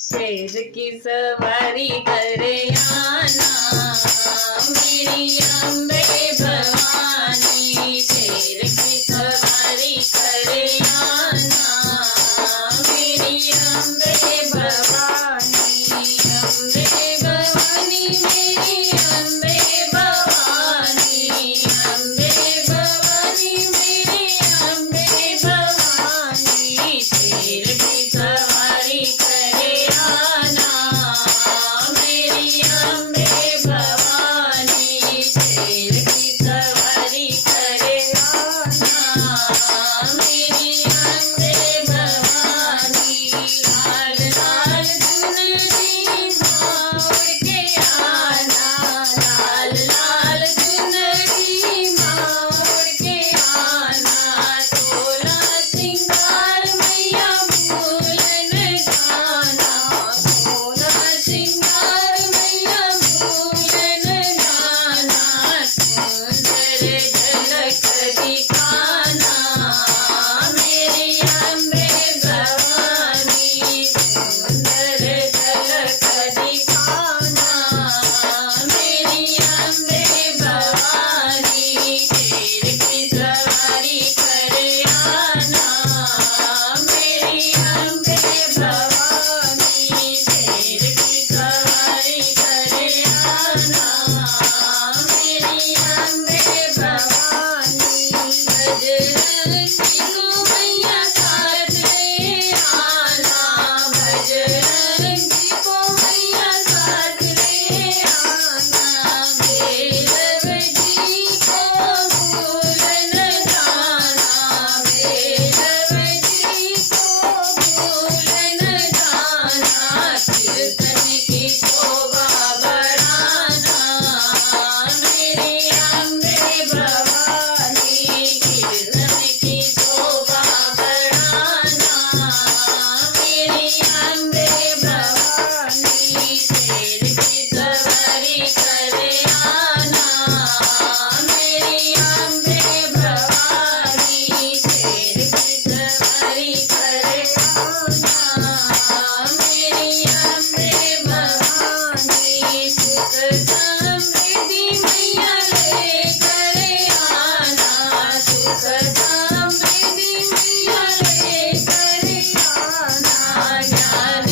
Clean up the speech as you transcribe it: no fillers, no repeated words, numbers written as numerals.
शेर की सवारी करे आना मेरी अम्बे भवानी। शेर की सवारी करे आना मेरी अम्बे भवानी। अम्बे भवानी मेरी अम्बे भवानी। अम्बे भवानी मेरी अम्बे भवानी। शेर की सवारी करे आना मेरी अम्बे भवानी। शेर की सवारी करे आना मेरी अम्बे भवानी। लाल लाल चुनरी मोड़ के आना। लाल लाल चुनरी मोड़ के आना। तोला सिंगार मैया भूल न जाना। तोला सिंगार मैया भूल न जाना। सुंदर झलक दिखाना मेरी अम्बे भवानी। सुंदर झलक दिखाना मेरी अम्बे भवानी। शेर की सवारी करे आना मेरी अम्बे भवानी। शेर की सवारी करे आना मेरी अम्बे भवानी। बजरंगी को मैया साथ ले आना। बजरंगी को मैया साथ ले आना। भैरव जी को भूल न जाना। भैरव जी को भूल न जाना। कीर्तन की शोभा बढ़ाना मेरी अम्बे भवानी। कीर्तन की शोभा बढ़ाना मेरी अम्बे भवानी। शेर की सवारी करे आना मेरी अम्बे भवानी। शेर की सवारी करे आना मेरी अम्बे भवानी। सुख समृद्धि मैया ले करे आना। सुख समृद्धि मैया ले करे आना। ज्ञान